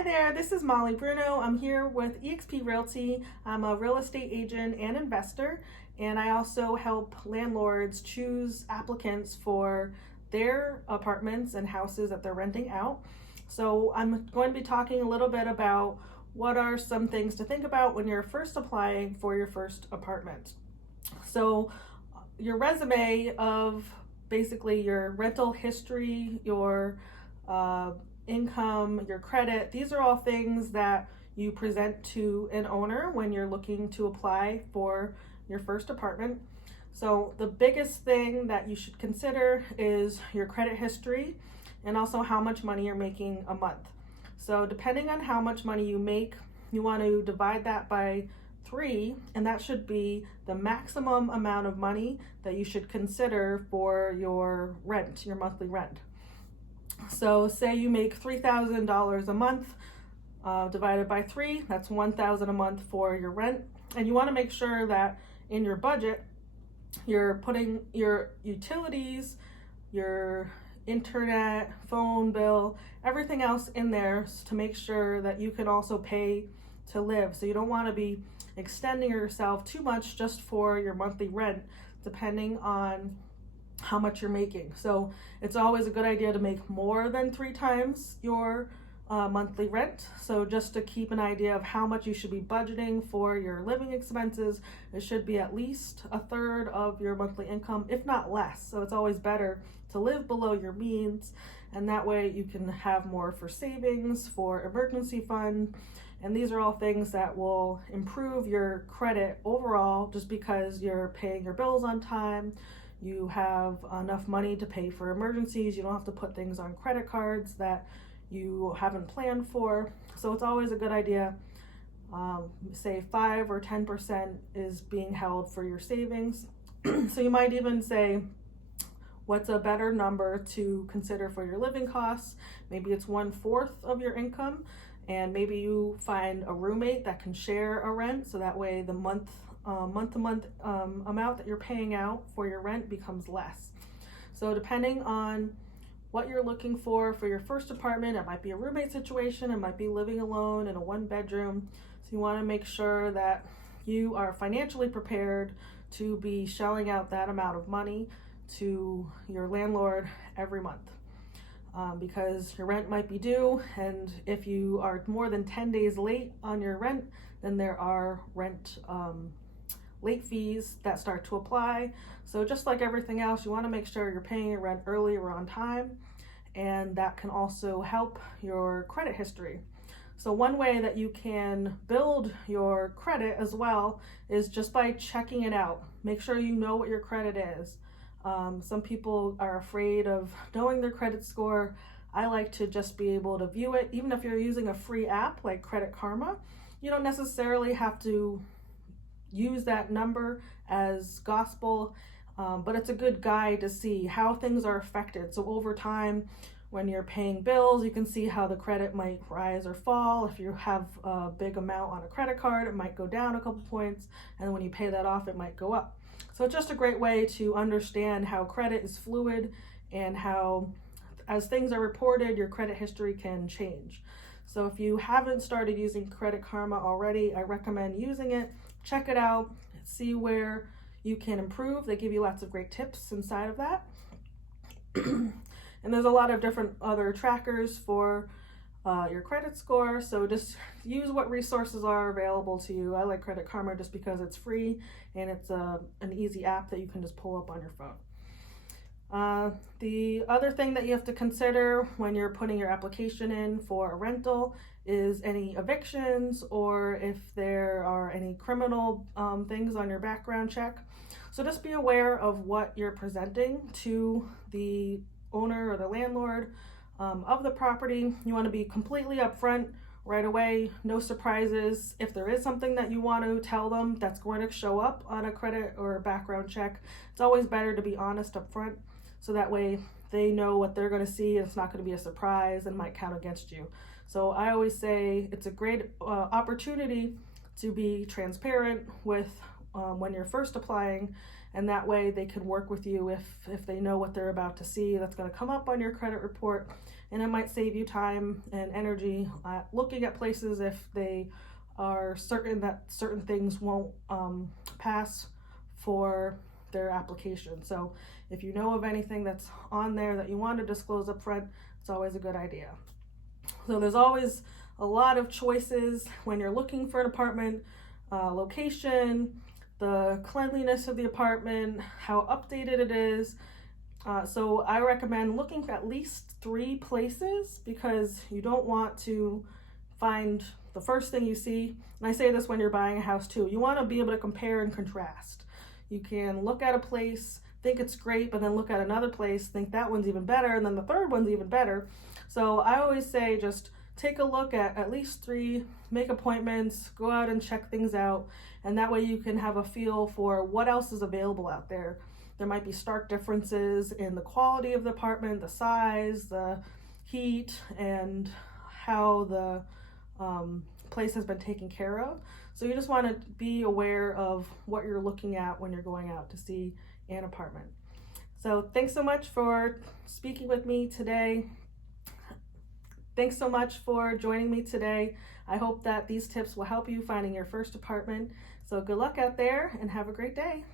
Hi there, this is Molly Bruno. I'm here with ExP Realty. I'm a real estate agent and investor, and I also help landlords choose applicants for their apartments and houses that they're renting out. So I'm going to be talking a little bit about what are some things to think about when you're first applying for your first apartment. So your resume of basically your rental history, your income, your credit, these are all things that you present to an owner when you're looking to apply for your first apartment. So the biggest thing that you should consider is your credit history and also how much money you're making a month. So depending on how much money you make, you want to divide that by 3, and that should be the maximum amount of money that you should consider for your rent, your monthly rent. So say you make $3,000 a month, divided by 3, that's $1,000 a month for your rent. And you want to make sure that in your budget, you're putting your utilities, your internet, phone bill, everything else in there to make sure that you can also pay to live. So you don't want to be extending yourself too much just for your monthly rent, depending on how much you're making. So it's always a good idea to make more than 3 times your monthly rent. So just to keep an idea of how much you should be budgeting for your living expenses, it should be at least 1/3 of your monthly income, if not less. So it's always better to live below your means, and that way you can have more for savings, for emergency fund. And these are all things that will improve your credit overall, just because you're paying your bills on time. You have enough money to pay for emergencies. You don't have to put things on credit cards that you haven't planned for. So it's always a good idea. Say 5 or 10% is being held for your savings. So you might even say, what's a better number to consider for your living costs? Maybe it's 1/4 of your income, and maybe you find a roommate that can share a rent, so that way the month-to-month amount that you're paying out for your rent becomes less. So depending on what you're looking for your first apartment, it might be a roommate situation, it might be living alone in a 1-bedroom. So you want to make sure that you are financially prepared to be shelling out that amount of money to your landlord every month. Because your rent might be due, and if you are more than 10 days late on your rent, then there are rent late fees that start to apply. So just like everything else, you want to make sure you're paying your rent early or on time, and that can also help your credit history. So one way that you can build your credit as well is just by checking it out. Make sure you know what your credit is. Some people are afraid of knowing their credit score. I like to just be able to view it. Even if you're using a free app like Credit Karma, you don't necessarily have to use that number as gospel, but it's a good guide to see how things are affected. So over time, when you're paying bills, you can see how the credit might rise or fall. If you have a big amount on a credit card, it might go down a couple points, and when you pay that off, it might go up. So it's just a great way to understand how credit is fluid and how, as things are reported, your credit history can change. So if you haven't started using Credit Karma already, I recommend using it. Check it out, see where you can improve. They give you lots of great tips inside of that. And there's a lot of different other trackers for your credit score. So just use what resources are available to you. I like Credit Karma just because it's free and it's an easy app that you can just pull up on your phone. The other thing that you have to consider when you're putting your application in for a rental is any evictions, or if there are any criminal things on your background check. So just be aware of what you're presenting to the owner or the landlord of the property. You want to be completely upfront right away, no surprises. If there is something that you want to tell them that's going to show up on a credit or a background check, it's always better to be honest upfront, so that way they know what they're going to see and it's not going to be a surprise and might count against you. So I always say it's a great opportunity to be transparent with when you're first applying, and that way they can work with you if they know what they're about to see that's going to come up on your credit report, and it might save you time and energy looking at places if they are certain that certain things won't pass for their application. So if you know of anything that's on there that you want to disclose up front, it's always a good idea. So there's always a lot of choices when you're looking for an apartment, location, the cleanliness of the apartment, how updated it is. So I recommend looking for at least 3 places, because you don't want to find the first thing you see. And I say this when you're buying a house too. You want to be able to compare and contrast. You can look at a place, think it's great, but then look at another place, think that one's even better, and then the third one's even better. So I always say just take a look at least 3, make appointments, go out and check things out, and that way you can have a feel for what else is available out there. There might be stark differences in the quality of the apartment, the size, the heat, and how the place has been taken care of. So you just want to be aware of what you're looking at when you're going out to see an apartment. So thanks so much for speaking with me today. Thanks so much for joining me today. I hope that these tips will help you finding your first apartment. So good luck out there and have a great day.